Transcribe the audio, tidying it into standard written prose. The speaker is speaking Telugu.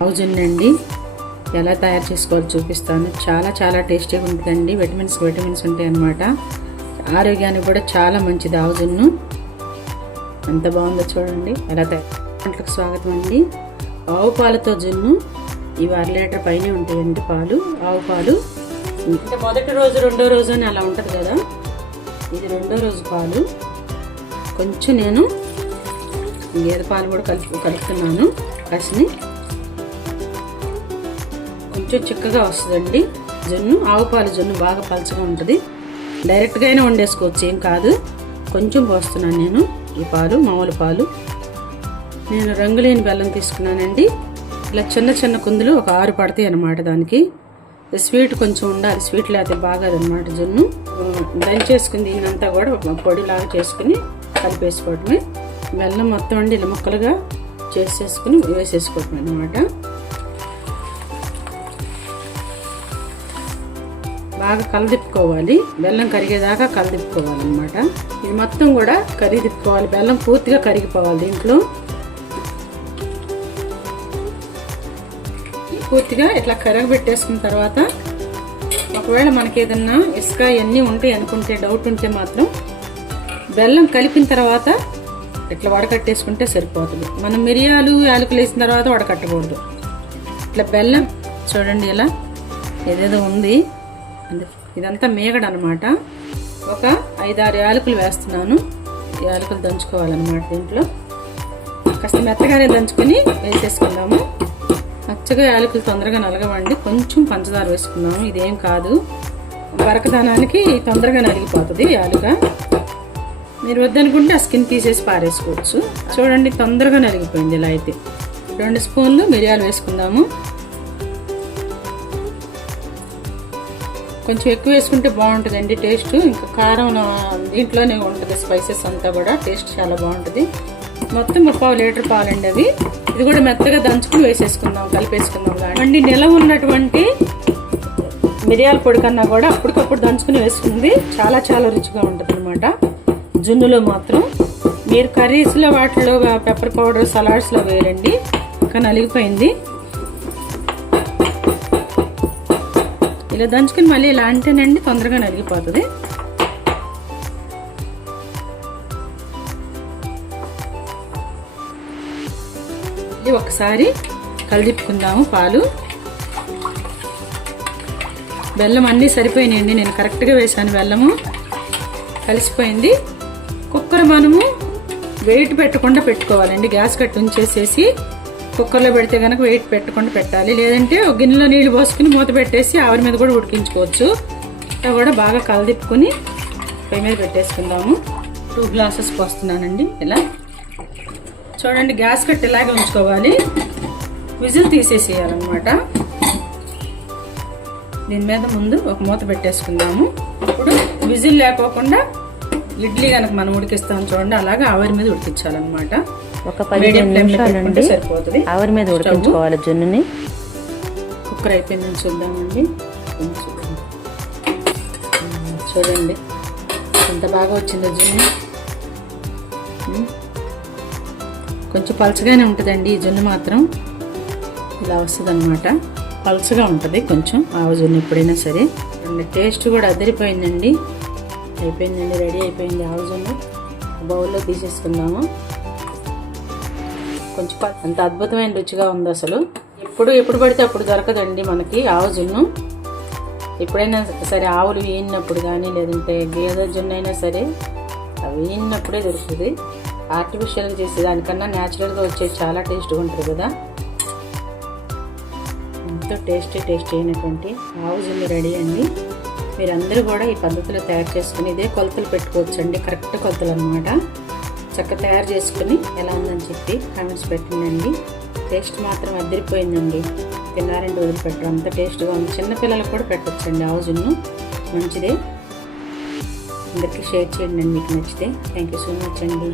ఆవు జున్ను అండి, ఎలా తయారు చేసుకోవాలో చూపిస్తాను. చాలా చాలా టేస్టీగా ఉంటుందండి. విటమిన్స్ ఉంటాయి అన్నమాట. ఆరోగ్యానికి కూడా చాలా మంచిది ఆవు జున్ను. ఎంత బాగుందో చూడండి. ఎలా తయారు స్వాగతం అండి. ఆవు పాలతో జున్ను ఇవి 1 లీటర్ పైనే ఉంటాయండి పాలు. ఆవు పాలు ఇంకా మొదటి రోజు రెండో రోజు అని అలా ఉంటుంది కదా, ఇది రెండో రోజు పాలు. కొంచెం నేను గేదె పాలు కూడా కలుపుతున్నాను. కసిని కొంచెం చిక్కగా వస్తుందండి జున్ను. ఆవు పాలు జున్ను బాగా పలచగా ఉంటుంది. డైరెక్ట్గా అయినా వండేసుకోవచ్చు, ఏం కాదు. కొంచెం పోస్తున్నాను నేను ఈ పాలు, మామూలు పాలు. నేను రంగులేని బెల్లం తీసుకున్నానండి. ఇలా చిన్న చిన్న కుందులు ఒక 6 పడతాయి అన్నమాట. దానికి స్వీట్ కొంచెం ఉండాలి, స్వీట్ లేకపోతే బాగాదన్నమాట జున్ను. దంచేసుకుని దీనంతా కూడా ఒక పొడిలాగా చేసుకుని కలిపేసుకోవటమే. బెల్లం మొత్తం అండి ఇలా ముక్కలుగా చేసేసుకుని వేసేసుకోవటం అన్నమాట. బాగా కలదిప్పుకోవాలి, బెల్లం కరిగేదాకా కలదిప్పుకోవాలన్నమాట. ఇది మొత్తం కూడా కరిగిపోవాలి, బెల్లం పూర్తిగా కరిగిపోవాలి. దీంట్లో పూర్తిగా ఇట్లా కరగబెట్టేసుకున్న తర్వాత ఒకవేళ మనకి ఏదన్నా ఇసుక ఇవన్నీ ఉంటాయి అనుకుంటే, డౌట్ ఉంటే మాత్రం బెల్లం కలిపిన తర్వాత ఇట్లా వడకట్టేసుకుంటే సరిపోతుంది. మనం మిరియాలు యాలకులు వేసిన తర్వాత వడకట్టకూడదు. ఇట్లా బెల్లం చూడండి ఇలా ఏదేదో ఉంది, ఇదంతా మేగడ అనమాట. ఒక 5-6 యాలకులు వేస్తున్నాను. యాలకులు దంచుకోవాలన్నమాట. దీంట్లో కాస్త మెత్తగానే దంచుకొని వేసేసుకుందాము. పచ్చగా యాలకులు తొందరగా నలగవండి. కొంచెం పంచదార వేసుకున్నాము, ఇదేం కాదు. బరకదానానికి తొందరగా నలిగిపోతుంది యాలుక. మీరు వద్దనుకుంటే ఆ స్కిన్ తీసేసి పారేసుకోవచ్చు. చూడండి తొందరగా నలిగిపోయింది. ఇలా అయితే 2 స్పూన్లు మిరియాలు వేసుకుందాము. కొంచెం ఎక్కువ వేసుకుంటే బాగుంటుందండి టేస్ట్. ఇంకా కారం దీంట్లోనే ఉంటుంది, స్పైసెస్ అంతా కూడా టేస్ట్ చాలా బాగుంటుంది. మొత్తం 1/4 లీటర్ పాలండి అవి. ఇది కూడా మెత్తగా దంచుకుని వేసేసుకుందాం, కలిపేసుకుందాం. అండి నిలవ ఉన్నటువంటి మిరియాల పొడి కన్నా కూడా అప్పటికప్పుడు దంచుకుని వేసుకుంది చాలా చాలా రుచిగా ఉంటుంది అనమాట. జున్నులో మాత్రం మీరు కర్రీస్లో వాటిలో పెప్పర్ పౌడర్ సలాడ్స్లో వేయండి. కానీ నలిగిపోయింది. ఇలా దంచుకుని మళ్ళీ ఇలా అంటేనండి తొందరగా నలిగిపోతుంది. ఇది ఒకసారి కలిదిప్పుకుందాము. పాలు బెల్లం అన్నీ సరిపోయినాయండి. నేను కరెక్ట్గా వేసాను, బెల్లము కలిసిపోయింది. కుక్కర్ మనము వెయిట్ పెట్టకుండా పెట్టుకోవాలండి. గ్యాస్ కట్టి ఉంచేసేసి కుక్కర్లో పెడితే కనుక వెయిట్ పెట్టకుండా పెట్టాలి. లేదంటే ఒక గిన్నెలో నీళ్లు పోసుకుని మూత పెట్టేసి ఆవిరి మీద కూడా ఉడికించుకోవచ్చు. ఇట్లా కూడా బాగా కలదిప్పుకొని పొయ్యి మీద పెట్టేసుకుందాము. 2 గ్లాసెస్ పోస్తున్నానండి. ఇలా చూడండి, గ్యాస్ కట్టి ఇలాగే ఉంచుకోవాలి. విజిల్ తీసేసేయాలన్నమాట. దీని మీద ముందు ఒక మూత పెట్టేసుకుందాము. ఇప్పుడు విజిల్ లేకోకుండా ఇడ్లీ కనుక మనం ఉడికిస్తాం చూడండి, అలాగే ఆవిరి మీద ఉడికించాలన్నమాట. ఒక 15 నిమిషాలండి సరిపోతుంది. ఆవిరి మీద ఉడికించుకోవాలి జున్నుని. కుక్కర్ అయిపోయిందని చూద్దామండి. చూడండి ఎంత బాగా వచ్చిందో జున్ను. కొంచెం పలచగానే ఉంటుందండి ఈ జున్ను మాత్రం. ఇలా వస్తుంది అనమాట, పలచగా ఉంటుంది కొంచెం ఆవు జున్ను ఎప్పుడైనా సరే. టేస్ట్ కూడా అదిరిపోయిందండి. అయిపోయిందండి, రెడీ అయిపోయింది ఆవు జున్ను. బౌల్లో తీసేసుకుందాము. కొంచెం అంత అద్భుతమైన రుచిగా ఉంది అసలు. ఎప్పుడు పడితే అప్పుడు దొరకదండి మనకి ఆవు జున్ను. ఎప్పుడైనా సరే ఆవులు వేయినప్పుడు కానీ, లేదంటే గేదె జున్ను అయినా సరే అవి వేయినప్పుడే దొరుకుతుంది. ఆర్టిఫిషియల్గా చేసే దానికన్నా న్యాచురల్గా వచ్చే చాలా టేస్ట్గా ఉంటుంది కదా. ఎంతో టేస్టీ అయినటువంటి ఆవు జున్ను రెడీ అండి. మీరందరూ కూడా ఈ పద్ధతిలో తయారు చేసుకుని ఇదే కొలతలు పెట్టుకోవచ్చు అండి. కరెక్ట్ కొలతలు అనమాట. చక్కగా తయారు చేసుకుని ఎలా ఉందని చెప్పి కామెంట్స్ పెట్టండి. టేస్ట్ మాత్రం అదిరిపోయిందండి. తిన్నారంటే వదిలిపెట్టడం, అంత టేస్ట్గా ఉంది. చిన్నపిల్లలకు కూడా పెట్టచ్చండి ఆవు జున్ను, మంచిదే. అందరికీ షేర్ చేయండి మీకు నచ్చితే. థ్యాంక్ యూ సో మచ్ అండి.